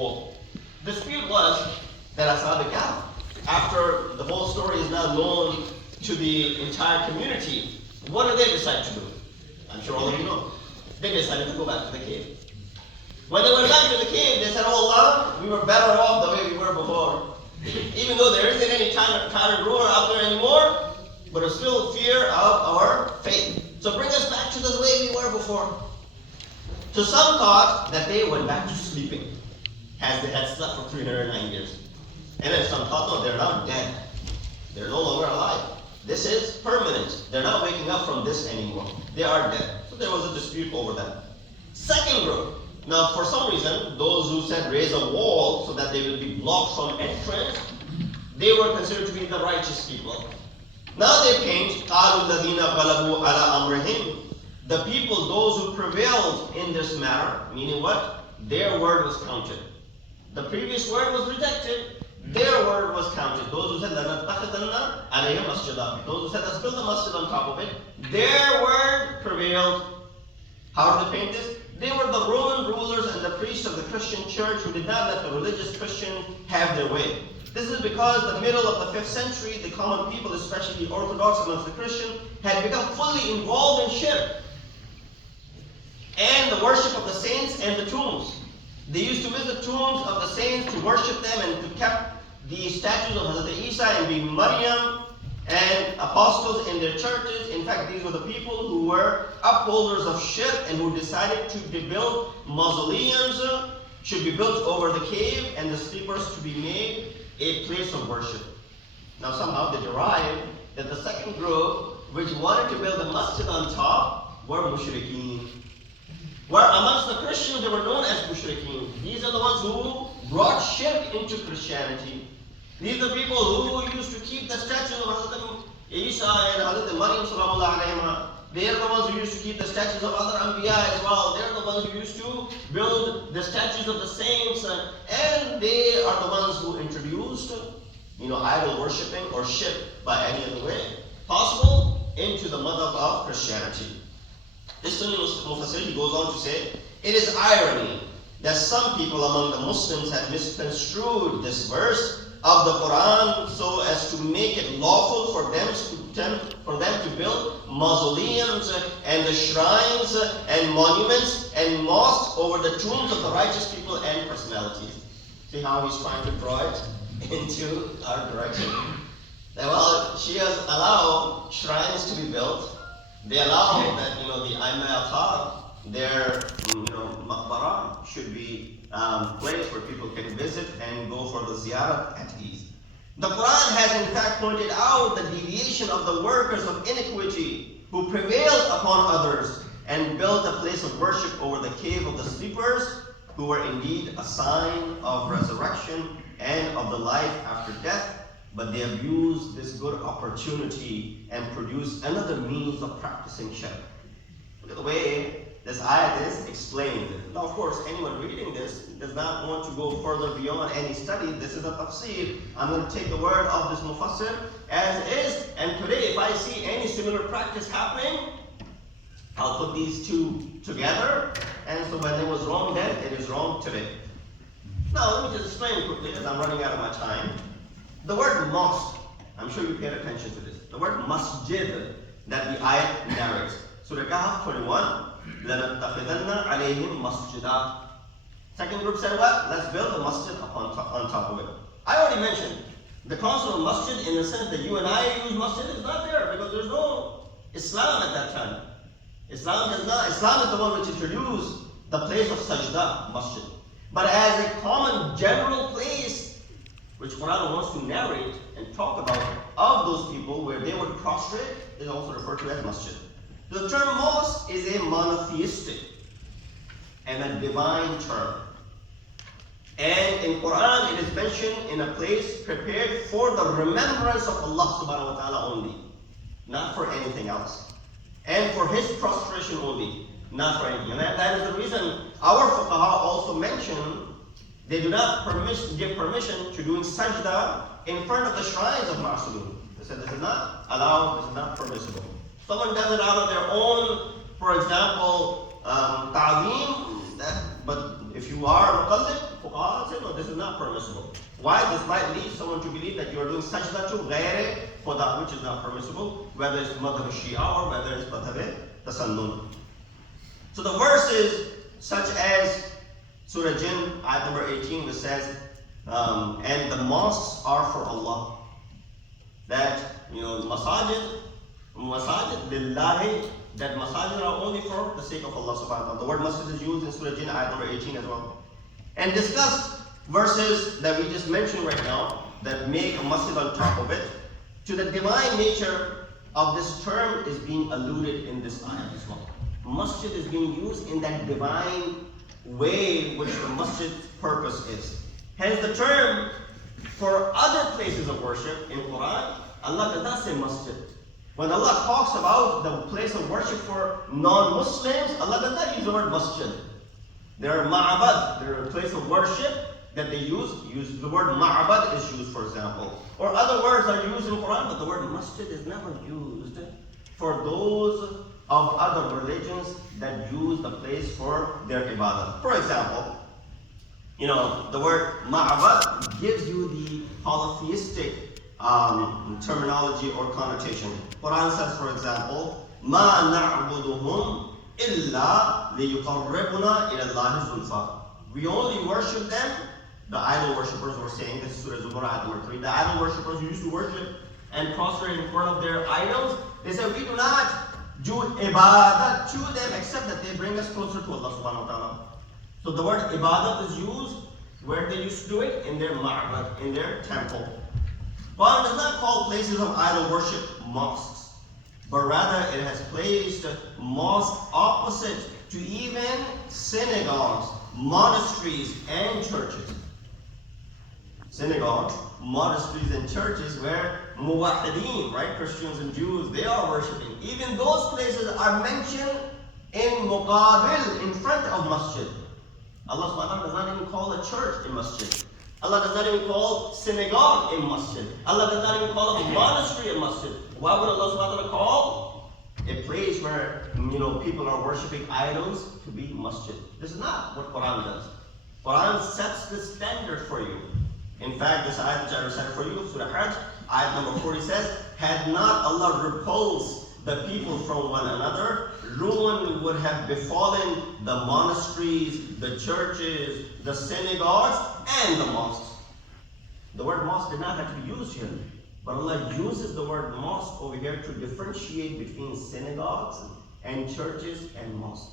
wall. The dispute was that Ashab Kahf, after the whole story is now known to the entire community, what do they decide to do? I'm sure all of you know. They decided to go back to the cave. When they went back to the cave, they said, "Oh Allah, we were better off the way we were before. Even though there isn't any tyrant ruler out there anymore, but it's still fear of our faith. So bring us back to the way we were before." So some thought that they went back to sleeping, as they had slept for 309 years. And then some thought, no, they're now dead. They're no longer alive. This is permanent. They're not waking up from this anymore. They are dead. So there was a dispute over that. Second group. Now, for some reason, those who said raise a wall so that they will be blocked from entrance, they were considered to be the righteous people. Now they changed. قَالُوا الَّذِينَ غَلَبُوا عَلَى أَمْرِهِمْ. The people, those who prevailed in this matter, meaning what? Their word was counted. The previous word was rejected. Their word was counted. Those who said, لَنَتَّخِذَنَّ عَلَيْهِمْ مَسْجِدًا. Those who said, let's build a masjid on top of it. Their word prevailed. How do they paint this? They were the Roman rulers and the priests of the Christian church who did not let the religious Christian have their way. This is because the middle of the 5th century, the common people, especially the Orthodox amongst the Christian, had become fully involved in shirk and the worship of the saints and the tombs. They used to visit tombs of the saints to worship them and to keep the statues of Hazrat Isa and Bibi Maryam and apostles in their churches. In fact, these were the people who were upholders of shirk and who decided to build mausoleums, should be built over the cave and the sleepers to be made a place of worship. Now somehow they derived that the second group, which wanted to build a masjid on top, were mushrikeen. Where amongst the Christians they were known as mushrikeen. These are the ones who brought shirk into Christianity. These are the people who used to keep the statues of Hazrat Isa and Hazrat Maryam sallallahu alayhi. They are the ones who used to keep the statues of other Anbiya as well. They are the ones who used to build the statues of the saints. And they are the ones who introduced, idol worshipping or shirk by any other way possible into the madhab of Christianity. This Sunni Mufassir goes on to say, it is irony that some people among the Muslims have misconstrued this verse of the Quran so as to make it lawful for them to build mausoleums and the shrines and monuments and mosques over the tombs of the righteous people and personalities. See how he's trying to draw it into our direction? That well, Shias allow shrines to be built. They allow that the Aima al-Thar, their maqbara should be place where people can visit and go for the ziyarat at ease. The Quran has in fact pointed out the deviation of the workers of iniquity who prevailed upon others and built a place of worship over the cave of the sleepers, who were indeed a sign of resurrection and of the life after death, but they abused this good opportunity and produced another means of practicing shirk. Look at the way this ayat is explained. Now, of course, anyone reading this does not want to go further beyond any study. This is a tafsir. I'm going to take the word of this mufassir as is. And today, if I see any similar practice happening, I'll put these two together. And so when it was wrong then, it is wrong today. Now, let me just explain quickly as I'm running out of my time. The word mosque, I'm sure you paid attention to this. The word masjid that the ayat narrates. Surah Kahf 21. لَنَتَّخِذَنَّ عَلَيْهِمْ مَسْجِدًا. Second group said what? Let's build a masjid on top of it. I already mentioned the concept of masjid in the sense that you and I use masjid is not there because there's no Islam at that time. Islam is the one which introduced the place of sajda, masjid. But as a common general place which Quran wants to narrate and talk about of those people where they would prostrate is also referred to as masjid. The term mosque is a monotheistic and a divine term. And in Quran it is mentioned in a place prepared for the remembrance of Allah subhanahu wa ta'ala only, not for anything else. And for His prostration only, not for anything. And that is the reason our fuqaha also mention they do not give permission to doing sajda in front of the shrines of Ma'asumin. They said this is not allowed, this is not permissible. Someone does it out of their own, for example, ta'zeem, but if you are muqallid, fuqaha say is not permissible. Why? This might lead someone to believe that you are doing sajda to ghayre for that which is not permissible, whether it's madhab Shia or whether it's madhab tasannun. So the verses such as Surah Jinn, ayat number 18, which says, and the mosques are for Allah. That, masajid lillahi, that masajid are only for the sake of Allah subhanahu wa ta'ala. The word masjid is used in Surah Jinn, ayat number 18 as well. And discuss verses that we just mentioned right now that make a masjid on top of it. To the divine nature of this term is being alluded in this ayat as well. Masjid is being used in that divine way which the masjid's purpose is. Hence the term for other places of worship in Quran, Allah does not say masjid. When Allah talks about the place of worship for non-Muslims, Allah does not use the word masjid. There are ma'abad, there are a place of worship that they use the word ma'abad is used, for example. Or other words are used in Quran, but the word masjid is never used for those of other religions that use the place for their ibadah. For example, the word ma'abad gives you the polytheistic terminology or connotation. Quran says, for example, مَا نَعْبُدُهُمْ إِلَّا لِيُقَرِّبُنَا إِلَى اللَّهِ زُلْفَى. We only worship them, the idol worshippers were saying, this is Surah Zumar, ayat number 3, the idol worshippers who used to worship and prostrate in front of their idols, they said, we do not do ibadah to them except that they bring us closer to Allah subhanahu wa ta'ala. So the word ibadah is used where they used to do it, in their ma'bad, in their temple. Quran does not call places of idol worship mosques, but rather it has placed mosque opposite to even synagogues, monasteries, and churches. Synagogues, monasteries, and churches where muwahideen, right, Christians and Jews, they are worshipping. Even those places are mentioned in muqabil, in front of masjid. Allah subhanahu wa ta'ala does not even call a church a masjid. Allah does not even call synagogue a masjid. Allah does not even call a monastery a masjid. Why would Allah subhanahu wa ta'ala call a place where people are worshipping idols to be masjid? This is not what Quran does. Quran sets the standard for you. In fact, this ayat which I recited for you, Surah Hajj, ayat number 40 says, had not Allah repulsed the people from one another, ruin would have befallen the monasteries, the churches, the synagogues, and the mosques. The word mosque did not have to be used here, but Allah uses the word mosque over here to differentiate between synagogues and churches and mosques.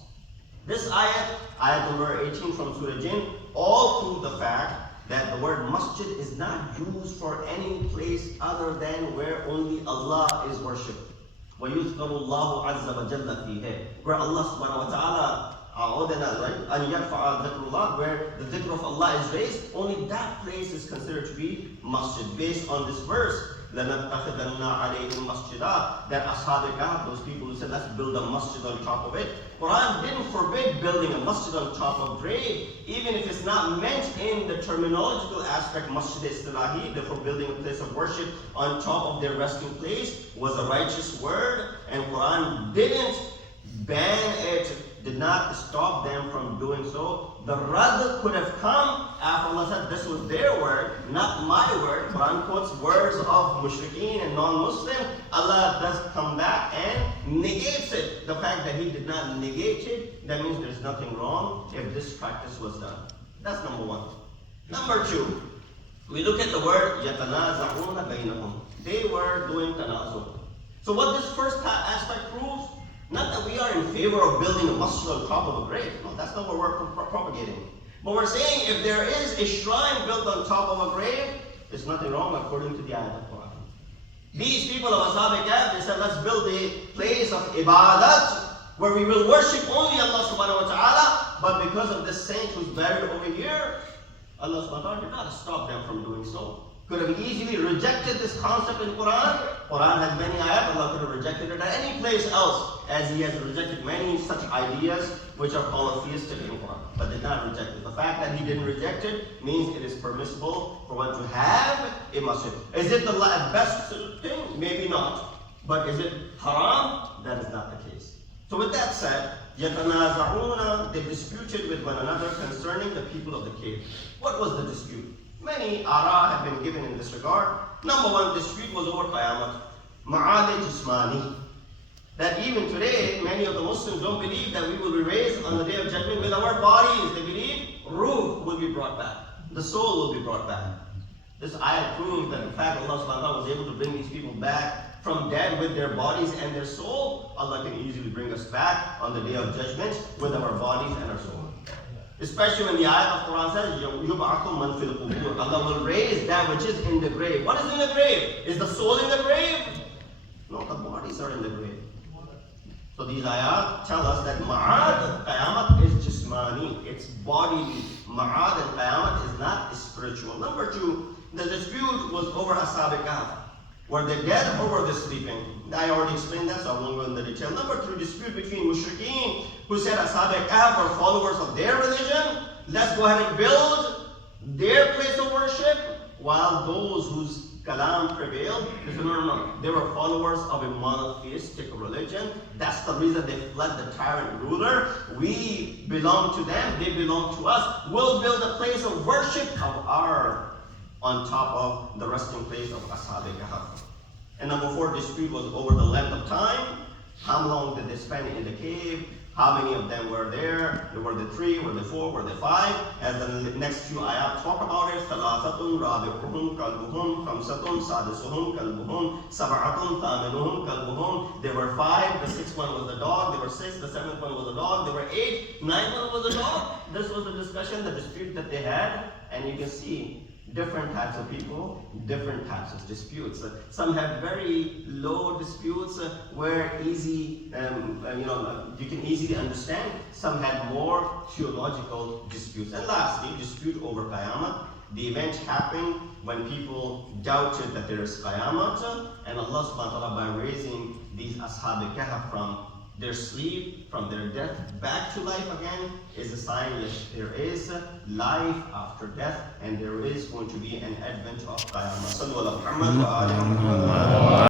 This ayat number 18 from Surah Jinn, all prove the fact that the word masjid is not used for any place other than where only Allah is worshipped. وَيُذْكَرُ اللَّهُ عَزَّ وَجَلَّ فِيهِ, where Allah subhanahu wa ta'ala, where the dhikr of Allah is raised, only that place is considered to be masjid. Based on this verse, لَنَتَّخِذَنَّ عَلَيْهِمْ مَسْجِدًا, that Ashab al-Kahf, those people who said, let's build a masjid on top of it. Quran didn't forbid building a masjid on top of grave, even if it's not meant in the terminological aspect, masjid istilahi, therefore building a place of worship on top of their resting place was a righteous word, and Quran didn't ban it, did not stop them from doing so. The rad could have come after Allah said this was their word, not my word. Quran quotes words of mushrikeen and non-Muslim. Allah does come back and negates it. The fact that He did not negate it, that means there's nothing wrong if this practice was done. That's number one. Number two, we look at the word يَتَنَازَعُونَ بَيْنَهُمْ. They were doing tanazu. So what this first aspect proves, not that we are in favor of building a masjid on top of a grave. No, that's not what we're propagating. But we're saying if there is a shrine built on top of a grave, there's nothing wrong according to the ayat of Quran. These people of Ashab al-Kahf, they said, let's build a place of ibadat where we will worship only Allah subhanahu wa ta'ala. But because of this saint who's buried over here, Allah subhanahu wa ta'ala did not stop them from doing so. Could have easily rejected this concept in Quran. Quran has many ayat. Allah could have rejected it at any place else, as He has rejected many such ideas which are polytheistic in Quran, but did not reject it. The fact that He didn't reject it means it is permissible for one to have a masjid. Is it the best thing? Maybe not. But is it haram? That is not the case. So with that said, يَتَنَازَعُونَ They disputed with one another concerning the people of the cave. What was the dispute? Many ara have been given in this regard. Number one dispute was over Qiyamah. Ma'ad jismani. That even today, many of the Muslims don't believe that we will be raised on the day of judgment with our bodies. They believe ruh will be brought back. The soul will be brought back. This ayah proves that in fact Allah subhanahu wa ta'ala was able to bring these people back from dead with their bodies and their soul. Allah can easily bring us back on the day of judgment with our bodies and our soul. Especially when the ayat of Quran says, يُبْعَثُ مَنْ فِي الْقُبُورِ Allah will raise that which is in the grave. What is in the grave? Is the soul in the grave? No, the bodies are in the grave. So these ayat tell us that ma'ad qayamat is jismani, it's bodily. Ma'ad and qayamat is not spiritual. Number two, the dispute was over Ashab-e-Kahf. Were they dead or were they sleeping? I already explained that, so I won't go into detail. Number three, dispute between mushrikeen who said Ashab-e-Kahf are followers of their religion. Let's go ahead and build their place of worship. While those whose kalam prevailed, they said, no. They were followers of a monotheistic religion. That's the reason they fled the tyrant ruler. We belong to them, they belong to us. We'll build a place of worship of our on top of the resting place of Ashab-e-Kahf. And number four, dispute was over the length of time. How long did they spend in the cave? How many of them were there? Were there 3? Were there 4? Were there 5? As the next few ayat talk about it, ثَلَاثَةٌ رَابِعُهُمْ كَلْبُهُمْ خَمْسَةٌ سَادِسُهُمْ كَلْبُهُمْ سَبْعَةٌ ثَامِنُهُمْ كَلْبُهُمْ There were 5, the 6th one was the dog, there were 6, the 7th one was a dog, there were 8, 9th one was a dog. This was the discussion, the dispute that they had, and you can see different types of people, different types of disputes. Some have very low disputes where easy, you can easily understand. Some had more theological disputes. And lastly, dispute over Qiyamah. The event happened when people doubted that there is Qiyamah, and Allah subhanahu wa ta'ala, by raising these Ashab-e-Kahf from their sleep, from their death back to life again, is a sign that there is life after death, and there is going to be an advent of Qiyamah. Sallu ala Muhammad wa ali Muhammad.